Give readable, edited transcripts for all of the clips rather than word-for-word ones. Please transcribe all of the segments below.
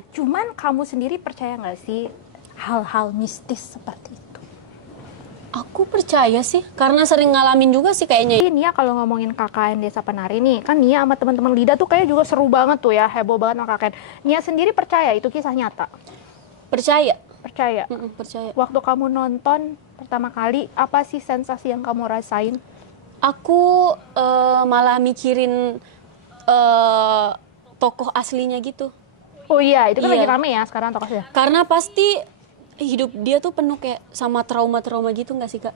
gitu. Cuman kamu sendiri percaya nggak sih hal-hal mistis seperti itu? Aku percaya sih, karena sering ngalamin juga sih kayaknya. Ini ya kalau ngomongin KKN Desa Penari nih, kan Nia sama teman-teman Lida tuh kayaknya juga seru banget tuh ya, heboh banget sama KKN. Nia sendiri percaya itu kisah nyata? Percaya. Percaya. Percaya. Waktu kamu nonton pertama kali, apa sih sensasi yang kamu rasain? Aku malah mikirin tokoh aslinya gitu. Oh iya, itu kan Iya. lagi rame ya sekarang tokohnya. Karena pasti hidup dia tuh penuh kayak sama trauma-trauma gitu nggak sih, Kak?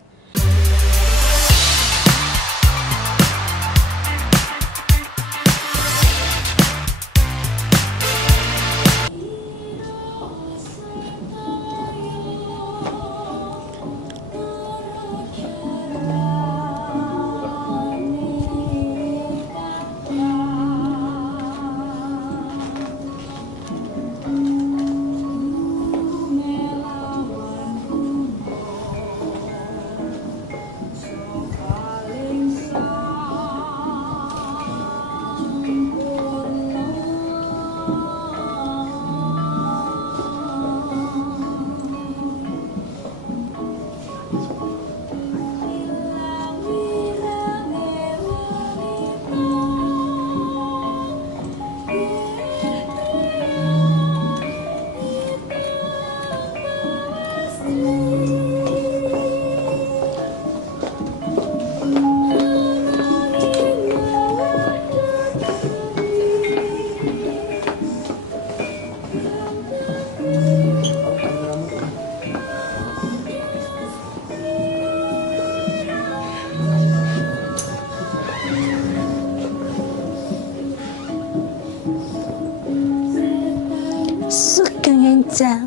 Sugeng Enjang,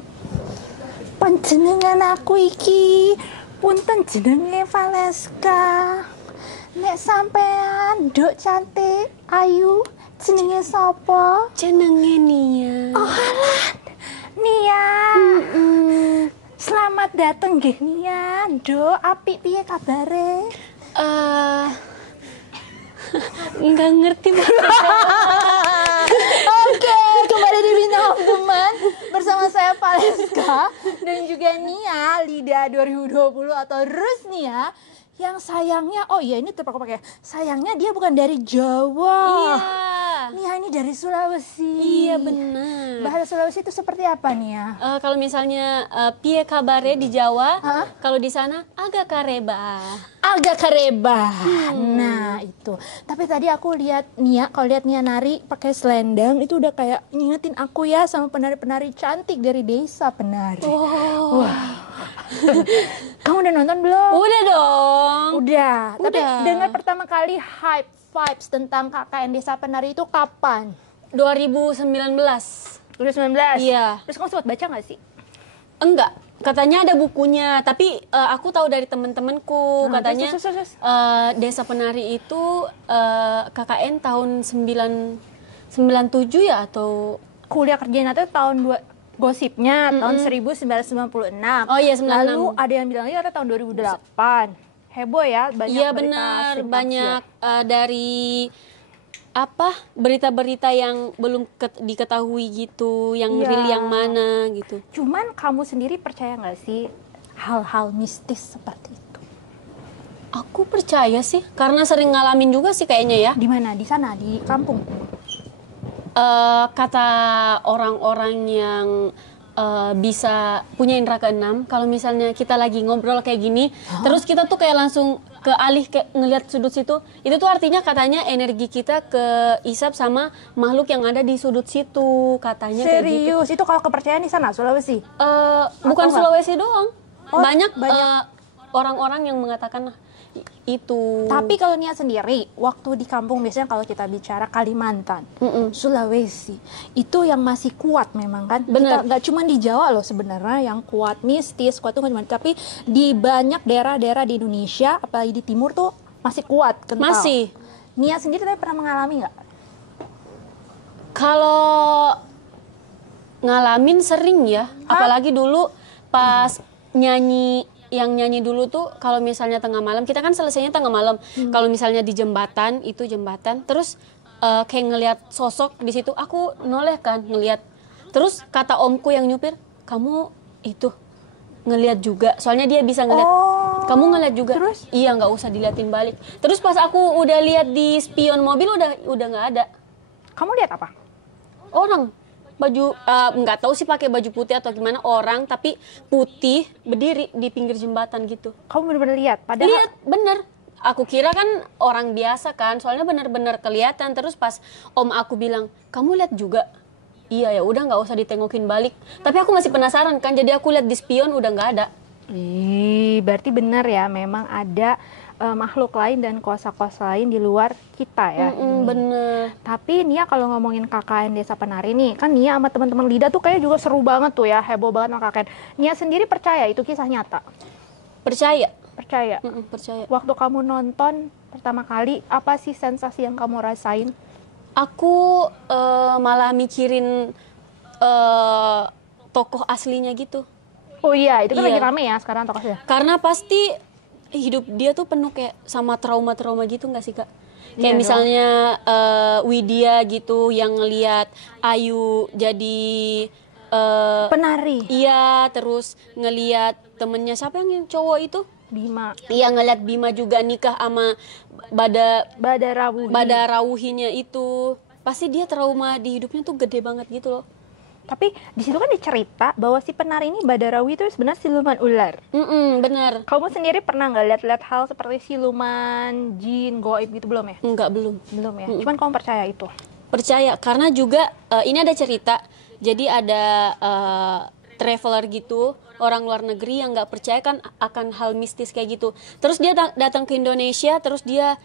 panjenengan aku iki punten jenenge Valeska. Nek sampean nduk cantik, ayu, jenenge sapa? Jenenge Nia. Oh alah, Nia. Selamat dateng nggih Nia. Nduk, apik piye kabare? Nggak ngerti Oke, kembali di Bintang of the Month bersama saya Valeska dan juga Nia, Lida 2020 atau Rusnia yang sayangnya, oh iya ini terpakai sayangnya dia bukan dari Jawa. Iya. Nia ini dari Sulawesi. Iya benar. Bahasa Sulawesi itu seperti apa Nia? Kalau misalnya piye kabare di Jawa, Hah? kalau di sana agak kareba. Agak kareba. Nah itu. Tapi tadi aku lihat Nia, kalau lihat Nia nari pakai selendang itu udah kayak ngingetin aku ya sama penari-penari cantik dari Desa Penari. Oh. Wah. Kamu udah nonton belum? Udah dong. Udah. Tapi Udah. dengar pertama kali hype vibes tentang KKN Desa Penari itu kapan? 2019. 2019? Iya. Terus kamu sempat baca nggak sih? Enggak. Katanya ada bukunya, tapi aku tahu dari temen-temenku katanya terus. Desa Penari itu KKN tahun 97 ya atau Kuliah kerja nyata tahun gosipnya tahun 1996. Oh iya, 96. Lalu ada yang bilangnya ternyata tahun 2008. Heboh ya, banyak iya berita benar simpang banyak siur. dari berita-berita yang belum diketahui gitu, yang Iya. real yang mana gitu. Cuman kamu sendiri percaya nggak sih hal-hal mistis seperti itu? Aku percaya sih, karena sering ngalamin juga sih kayaknya ya. Di mana? Di sana, di kampung. Kata orang-orang yang bisa punya indera keenam, kalau misalnya kita lagi ngobrol kayak gini, terus kita tuh kayak langsung kayak ngelihat sudut situ, itu tuh artinya katanya energi kita keisap sama makhluk yang ada di sudut situ, katanya kayak gitu. Serius? Itu kalau kepercayaan di sana, Sulawesi? Bukan enggak? Sulawesi doang, Oh, banyak banyak. orang-orang yang mengatakan itu. Tapi kalau Nia sendiri, waktu di kampung biasanya kalau kita bicara Kalimantan, Sulawesi, itu yang masih kuat memang kan? Benar. Kita nggak cuma di Jawa loh sebenarnya yang kuat mistis, kuat tuh nggak cuma, tapi di banyak daerah-daerah di Indonesia, apalagi di timur tuh masih kuat, kental. Masih. Nia sendiri tapi pernah mengalami nggak? Kalau ngalamin sering ya, apalagi dulu pas yang nyanyi dulu tuh, kalau misalnya tengah malam, kita kan selesainya tengah malam. Kalau misalnya di jembatan, terus kayak ngelihat sosok di situ, aku noleh kan ngelihat Terus kata omku yang nyupir, kamu itu ngelihat juga, soalnya dia bisa ngelihat. Kamu ngelihat juga? Terus? Iya, nggak usah diliatin balik. Terus pas aku udah lihat di spion mobil udah nggak ada. Kamu lihat apa? Orang baju nggak tahu sih pakai baju putih atau gimana, orang tapi putih berdiri di pinggir jembatan gitu. Kamu benar-benar lihat? Padahal Lihat, bener. Aku kira kan orang biasa kan, soalnya bener-bener kelihatan. Terus pas om aku bilang, kamu lihat juga? Iya, ya udah nggak usah ditengokin balik. Tapi aku masih penasaran kan, jadi aku lihat di spion udah nggak ada. Berarti benar ya, memang ada makhluk lain dan kuasa-kuasa lain di luar kita ya. Bener. Tapi Nia kalau ngomongin KKN Desa Penari nih, kan Nia sama teman-teman Lida tuh kayak juga seru banget tuh ya, heboh banget sama KKN. Nia sendiri percaya itu kisah nyata? Percaya. Percaya. Percaya. Waktu kamu nonton pertama kali, apa sih sensasi yang kamu rasain? Aku malah mikirin tokoh aslinya gitu. Oh iya, itu kan Iya. lagi rame ya sekarang tokohnya. Karena pasti hidup dia tuh penuh kayak sama trauma-trauma gitu nggak sih, Kak? Kayak Iya misalnya Widya gitu yang ngelihat Ayu jadi Penari. iya, terus ngelihat temennya siapa yang cowok itu? Bima. Iya, ngelihat Bima juga nikah sama Badarawuhinya itu. Pasti dia trauma di hidupnya tuh gede banget gitu loh. Tapi di situ kan dicerita bahwa si penari ini Badarawi itu sebenarnya siluman ular. Benar. Kamu sendiri pernah nggak lihat-lihat hal seperti siluman, jin, goib gitu belum ya? Enggak, belum. Belum ya. Cuman kamu percaya itu? Percaya, karena juga ini ada cerita. Jadi ada traveler gitu, orang luar negeri yang nggak percaya kan akan hal mistis kayak gitu. Terus dia datang ke Indonesia, terus dia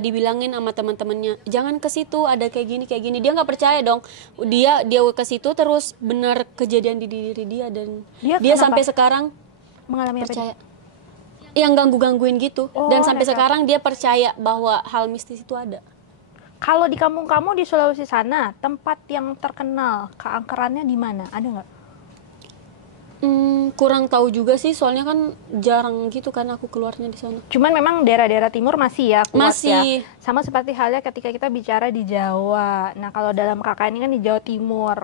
dibilangin sama teman-temannya, jangan ke situ, ada kayak gini. Dia nggak percaya dong. Dia ke situ, terus benar kejadian di diri dia, dan dia sampai sekarang mengalami percaya. Yang gangguin gitu. Dan sampai sekarang dia percaya bahwa hal mistis itu ada. Kalau di kampung kamu di Sulawesi sana, tempat yang terkenal keangkerannya di mana? Ada nggak? Kurang tahu juga sih, soalnya kan jarang gitu kan aku keluarnya di sana. Cuman memang daerah-daerah timur masih ya kuat masih. Ya. Sama seperti halnya ketika kita bicara di Jawa. Nah kalau dalam KKN ini kan di Jawa Timur.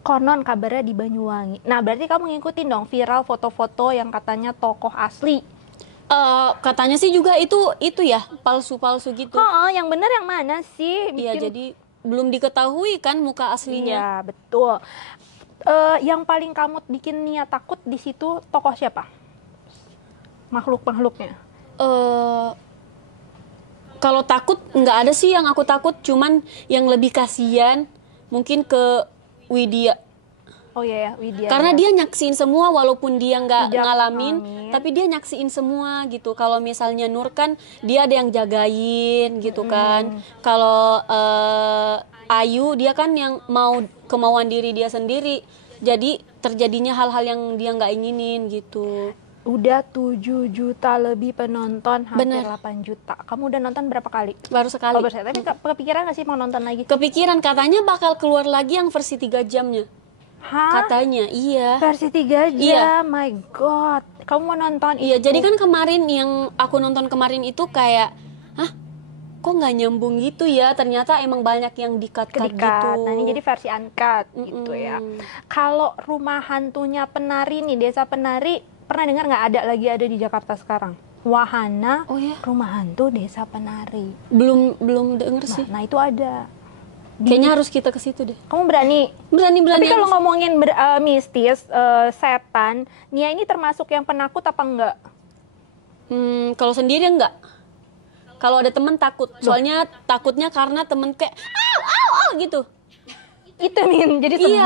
Konon kabarnya di Banyuwangi. Nah berarti kamu ngikutin dong viral foto-foto yang katanya tokoh asli. Katanya sih juga itu ya palsu-palsu gitu. Yang benar yang mana sih? Iya, jadi belum diketahui kan muka aslinya. Iya betul. Yang paling kamu bikin Nia takut di situ tokoh siapa? Makhluk-makhluknya? Kalau takut nggak ada sih yang aku takut, cuman yang lebih kasihan mungkin ke Widya. Oh iya ya, Widya. Karena ya. dia nyaksiin semua walaupun dia nggak ngalamin, tapi dia nyaksiin semua gitu. Kalau misalnya Nur kan dia ada yang jagain gitu kan. Kalau Ayu dia kan yang mau kemauan diri dia sendiri. Jadi terjadinya hal-hal yang dia nggak inginin gitu. Udah 7 juta lebih penonton, hampir 8 juta. Kamu udah nonton berapa kali? Baru sekali. Oh, tapi kepikiran nggak sih mau nonton lagi? Kepikiran, katanya bakal keluar lagi yang versi 3 jamnya. Hah? Katanya, iya. Versi 3 jam, Iya. My God. Kamu mau nonton Iya, itu? jadi kan kemarin yang aku nonton kemarin itu kayak, kok nggak nyambung gitu ya? Ternyata emang banyak yang di-cut-cut gitu. Nah ini jadi versi uncut gitu ya. Kalau rumah hantunya penari nih, Desa Penari, pernah dengar nggak ada di Jakarta sekarang? Wahana, rumah hantu Desa Penari. Belum denger sih. Nah itu ada. Kayaknya harus kita ke situ deh. Kamu berani? Berani. Tapi kalau ngomongin mistis, setan, Nia ini termasuk yang penakut apa enggak? Kalau sendiri enggak. Kalau ada temen takut. Soalnya takutnya karena temen kayak gitu. Itu Min, jadi sebel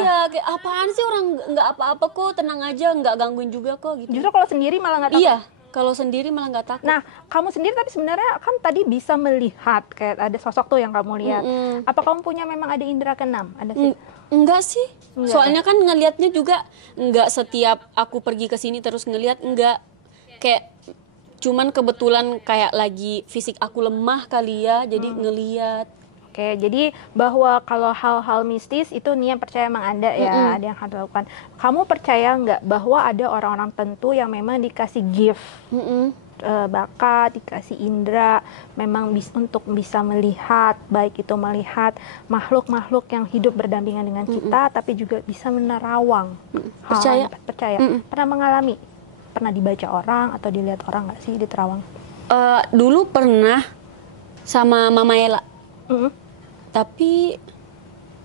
Iya, kayak apaan sih, orang nggak apa-apa kok, tenang aja, nggak gangguin juga kok gitu. Justru kalau sendiri malah nggak takut. Iya, kalau sendiri malah nggak takut. Nah, kamu sendiri tapi sebenarnya kan tadi bisa melihat kayak ada sosok tuh yang kamu lihat. Apa kamu punya memang ada indera keenam? Ada sih? Enggak sih. Soalnya kan ngelihatnya juga nggak setiap aku pergi ke sini terus ngelihat, enggak. Kayak cuman kebetulan kayak lagi fisik aku lemah kali ya, jadi ngelihat. Oke, jadi bahwa kalau hal-hal mistis itu Nia percaya emang ada ya, ada yang harus dilakukan. Kamu percaya nggak bahwa ada orang-orang tentu yang memang dikasih gift bakat, dikasih indera, memang untuk bisa melihat, baik itu melihat makhluk-makhluk yang hidup berdampingan dengan kita, tapi juga bisa menerawang. Percaya. Pernah mengalami, pernah dibaca orang atau dilihat orang nggak sih di terawang? Dulu pernah sama Mama Ella, tapi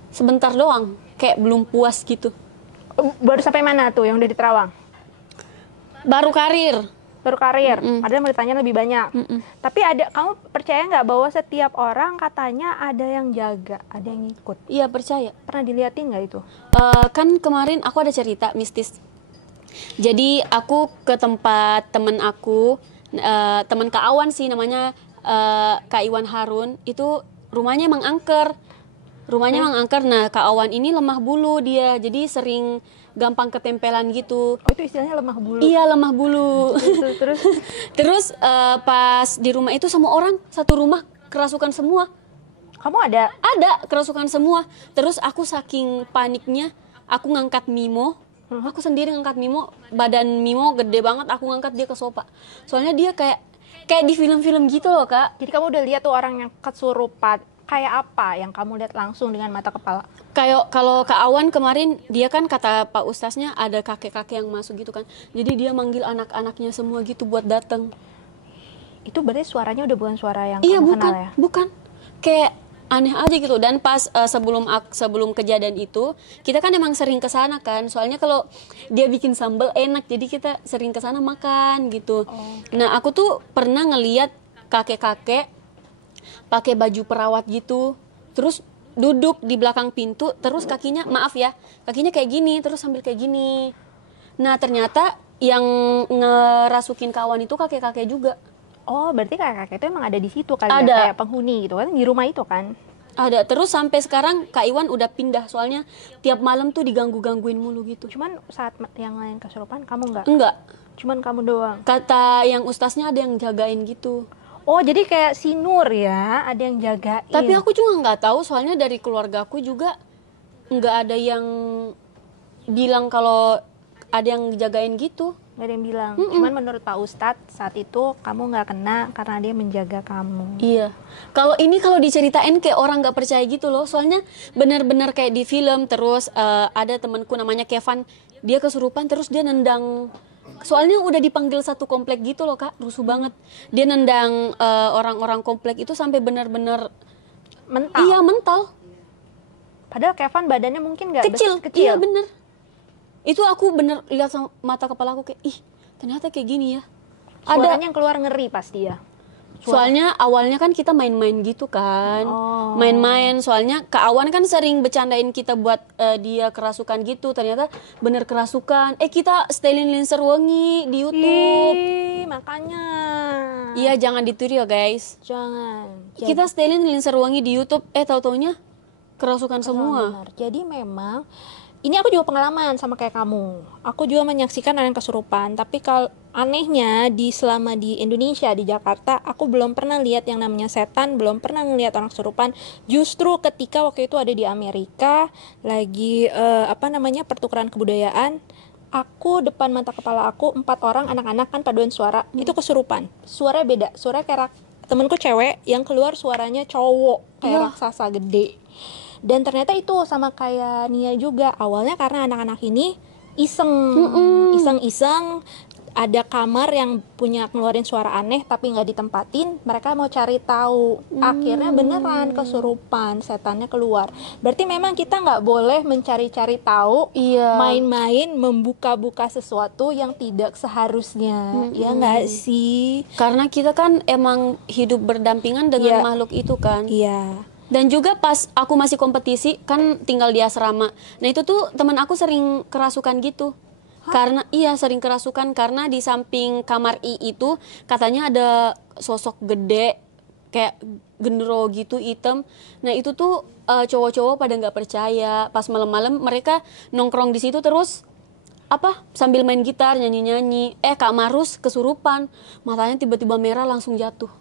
sebentar doang, kayak belum puas gitu. Baru sampai mana tuh yang udah di terawang? Baru karir. Padahal mau ditanya lebih banyak. Tapi kamu percaya nggak bahwa setiap orang katanya ada yang jaga, ada yang ngikut? Iya, percaya. Pernah diliatin nggak itu? Kan kemarin aku ada cerita mistis. Jadi aku ke tempat temen aku, temen Kak Awan sih namanya, Kak Iwan Harun. Itu rumahnya emang angker. Nah, Kak Awan ini lemah bulu dia, jadi sering gampang ketempelan gitu. Oh, itu istilahnya lemah bulu? Iya, lemah bulu. Terus pas di rumah itu semua orang satu rumah kerasukan semua. Kamu ada? Ada kerasukan semua. Terus aku saking paniknya, aku ngangkat Mimo. Aku sendiri ngangkat Mimo, badan Mimo gede banget, aku ngangkat dia ke sofa. Soalnya dia kayak di film-film gitu loh, Kak. Jadi kamu udah lihat tuh orang yang kesurupan. Kayak apa yang kamu lihat langsung dengan mata kepala? Kayak kalau Kak Awan kemarin, dia kan kata Pak Ustaznya ada kakek-kakek yang masuk gitu kan. Jadi dia manggil anak-anaknya semua gitu buat datang. Itu berarti suaranya udah bukan suara yang Iya, kamu bukan, kenal ya? bukan. Kayak aneh aja gitu. Dan pas sebelum kejadian itu, kita kan emang sering ke sana kan. Soalnya kalau dia bikin sambal enak, jadi kita sering ke sana makan gitu. Nah, aku tuh pernah ngeliat kakek-kakek pakai baju perawat gitu, terus duduk di belakang pintu, terus kakinya kayak gini, terus sambil kayak gini. Nah, ternyata yang ngerasukin kawan itu kakek-kakek juga. Oh, berarti kakek-kakek itu emang ada di situ kali Ada. ya, kayak penghuni gitu kan, di rumah itu kan? Ada. Terus sampai sekarang Kak Iwan udah pindah, soalnya tiap malam tuh diganggu-gangguin mulu gitu. Cuman saat yang lain kesurupan, kamu nggak? Enggak. Cuman kamu doang? Kata yang ustaznya ada yang jagain gitu. Oh, jadi kayak si Nur ya, ada yang jagain. Tapi aku juga nggak tahu, soalnya dari keluargaku juga nggak ada yang bilang kalau ada yang jagain gitu. Nggak ada yang bilang. Cuman menurut Pak Ustadz saat itu kamu nggak kena karena dia menjaga kamu. Iya. Kalau diceritain kayak orang nggak percaya gitu loh. Soalnya benar-benar kayak di film. Terus ada temanku namanya Kevin, dia kesurupan terus dia nendang. Soalnya udah dipanggil satu komplek gitu loh, Kak, rusuh banget. Dia nendang orang-orang komplek itu sampai benar-benar mental. Iya, mental. Padahal Kevin badannya mungkin nggak kecil. Iya, bener. Itu aku bener lihat sama mata kepala aku kayak, ih, ternyata kayak gini ya. Suaranya yang keluar ngeri pasti ya. Soalnya awalnya kan kita main-main gitu kan. Main-main, soalnya Kak Awan kan sering bercandain kita buat dia kerasukan gitu. Ternyata bener kerasukan. Kita setelin linser wangi di YouTube. Makanya. Iya, jangan ditiru ya guys. Jangan. Kita setelin linser wangi di YouTube, tahu-taunya kerasukan semua. Benar. Jadi memang ini aku juga pengalaman sama kayak kamu. Aku juga menyaksikan ada yang kesurupan. Tapi kalau anehnya selama di Indonesia, di Jakarta, aku belum pernah lihat yang namanya setan, belum pernah ngelihat orang kesurupan. Justru ketika waktu itu ada di Amerika, lagi pertukaran kebudayaan, aku depan mata kepala aku 4 orang anak-anak kan paduan suara, itu kesurupan. Suaranya beda, suaranya kayak temenku cewek yang keluar suaranya cowok, kayak raksasa gede. Dan ternyata itu sama kayak Nia juga. Awalnya karena anak-anak ini iseng ada kamar yang punya ngeluarin suara aneh tapi nggak ditempatin, mereka mau cari tahu. Akhirnya beneran kesurupan, setannya keluar. Berarti memang kita nggak boleh mencari-cari tahu, main-main membuka-buka sesuatu yang tidak seharusnya. Ya nggak sih? Karena kita kan emang hidup berdampingan dengan makhluk itu kan. Iya. Dan juga pas aku masih kompetisi kan tinggal di asrama. Nah itu tuh teman aku sering kerasukan gitu. Karena sering kerasukan karena di samping kamar I itu katanya ada sosok gede kayak genderuwo gitu hitam. Nah itu tuh cowok-cowok pada nggak percaya. Pas malam-malam mereka nongkrong di situ terus sambil main gitar nyanyi-nyanyi. Kak Marus kesurupan, matanya tiba-tiba merah langsung jatuh.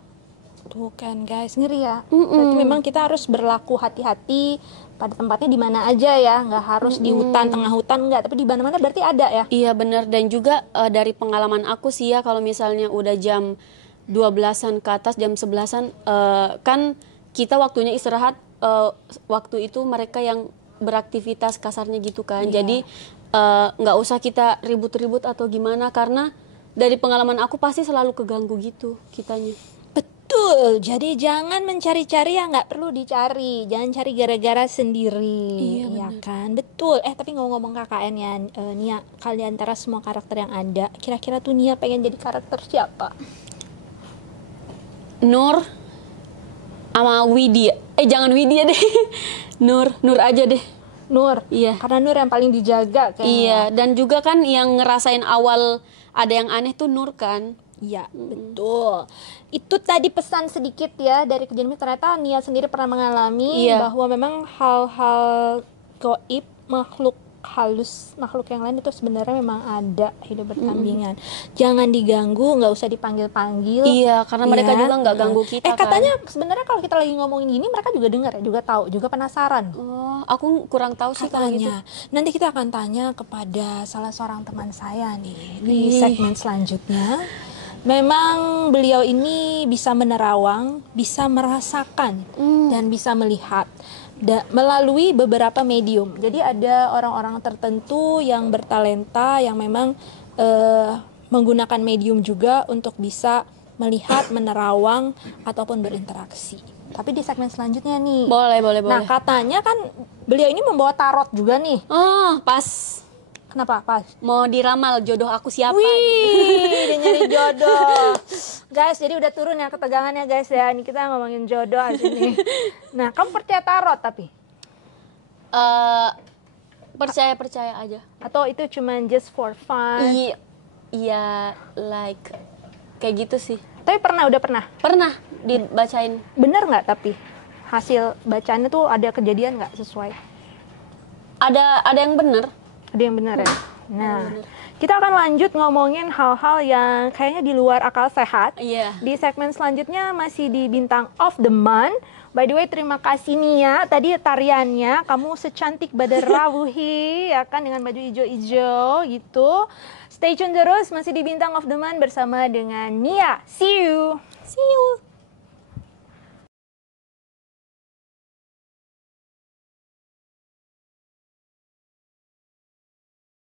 Tuh kan guys, ngeri ya. Berarti memang kita harus berlaku hati-hati pada tempatnya di mana aja ya, nggak harus di hutan, tengah hutan nggak, tapi di mana-mana berarti ada ya. Iya benar, dan juga dari pengalaman aku sih ya, kalau misalnya udah jam 12-an ke atas, jam 11-an, kan kita waktunya istirahat, waktu itu mereka yang beraktivitas kasarnya gitu kan. Jadi nggak usah kita ribut-ribut atau gimana, karena dari pengalaman aku pasti selalu keganggu gitu kitanya. Betul, jadi jangan mencari-cari yang nggak perlu dicari, jangan cari gara-gara sendiri, Iya, ya benar. kan? Betul. Tapi ngomong-ngomong KKN ya, Nia, kali antara semua karakter yang ada, kira-kira tuh Nia pengen jadi karakter siapa? Nur sama Widya. Jangan Widya deh. Nur aja deh. Nur. Iya. Karena Nur yang paling dijaga kayaknya. Iya, dan juga kan yang ngerasain awal ada yang aneh tuh Nur kan. Iya, betul. Itu tadi pesan sedikit ya dari kejadian ini. Ternyata Nia sendiri pernah mengalami bahwa memang hal-hal goib, makhluk halus, makhluk yang lain itu sebenarnya memang ada hidup berdampingan. Jangan diganggu, nggak usah dipanggil-panggil. Iya, karena mereka juga nggak ganggu kita katanya sebenarnya kalau kita lagi ngomongin gini mereka juga dengar ya, juga tahu, juga penasaran. Oh, aku kurang tahu sih kalau gitu. Nanti kita akan tanya kepada salah seorang teman saya nih di segmen selanjutnya. Memang beliau ini bisa menerawang, bisa merasakan, dan bisa melihat melalui beberapa medium. Jadi ada orang-orang tertentu yang bertalenta, yang memang menggunakan medium juga untuk bisa melihat, menerawang, ataupun berinteraksi. Tapi di segmen selanjutnya nih. Boleh. Nah, katanya kan beliau ini membawa tarot juga nih. Oh, pas. Kenapa? Pas? Mau diramal jodoh aku siapa? Wih, dia nyari jodoh. Guys, jadi udah turun ya ketegangannya guys ya. Ini kita ngomongin jodoh di sini. Nah, kamu percaya tarot tapi? Percaya aja. Atau itu cuman just for fun? Iya, like kayak gitu sih. Tapi udah pernah? Pernah dibacain. Bener nggak tapi? Hasil bacaannya tuh ada kejadian nggak sesuai? Ada yang bener. Ada yang benar ya? Nah, kita akan lanjut ngomongin hal-hal yang kayaknya di luar akal sehat. Iya. Di segmen selanjutnya masih di Bintang of the Month. By the way, terima kasih Nia. Tadi tariannya, kamu secantik Badar Rawuhi, ya kan, dengan baju hijau-hijau gitu. Stay tune terus, masih di Bintang of the Month bersama dengan Nia. See you!